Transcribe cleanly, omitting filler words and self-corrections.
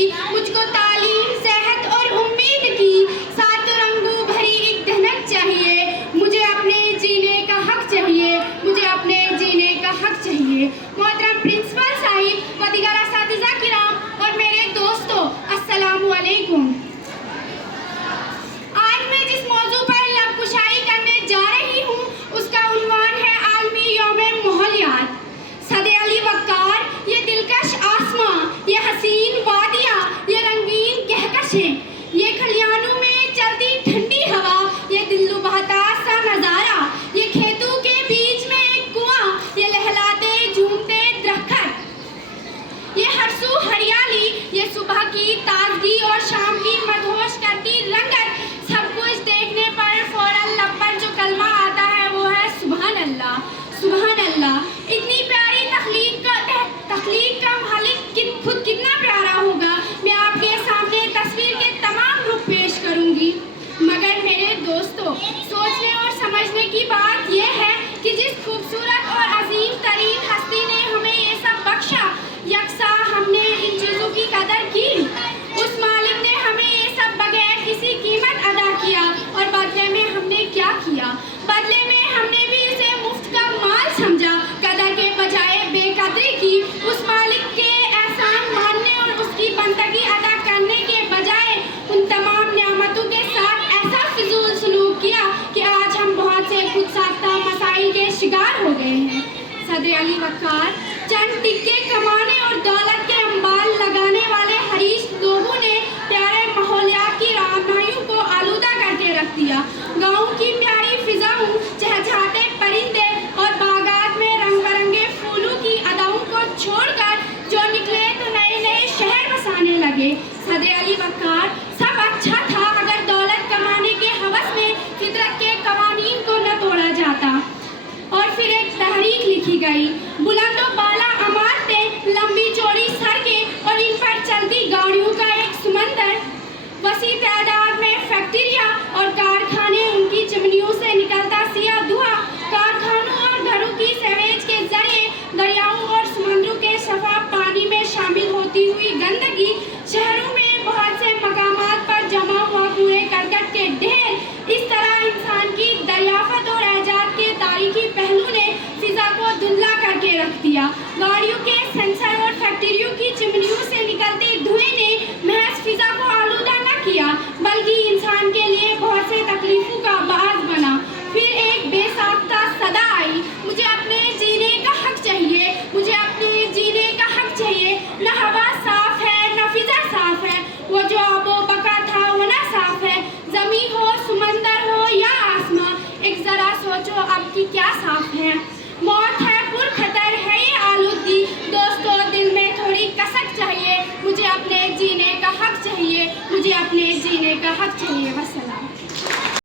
کی، مجھ کو تعلیم، صحت اور امید کی ساتوں رنگوں بھری ایک دھنک چاہیے، مجھے اپنے جینے کا حق چاہیے، مجھے اپنے جینے کا حق چاہیے۔ محترم پرنسپل صاحب و دیگر اساتذہ کرام اور میرے دوستو، السلام علیکم۔ آج میں جس موضوع پر لب کشائی کرنے جا رہی ہوں اس کا عنوان ہے عالمی یوم ماحولیات۔ صد علی وقار، یہ دلکش آسماں، یہ حسین وادیاں، یہ رنگین کہکشیں، یہ کھلیانوں میں چلتی ٹھنڈی ہوا، یہ دل لبھاتا سا نظارہ، یہ کھیتوں کے بیچ میں ایک کنواں، یہ لہلاتے جھومتے درخت، یہ ہر سو ہریالی، یہ صبح کی تازگی اور شام کی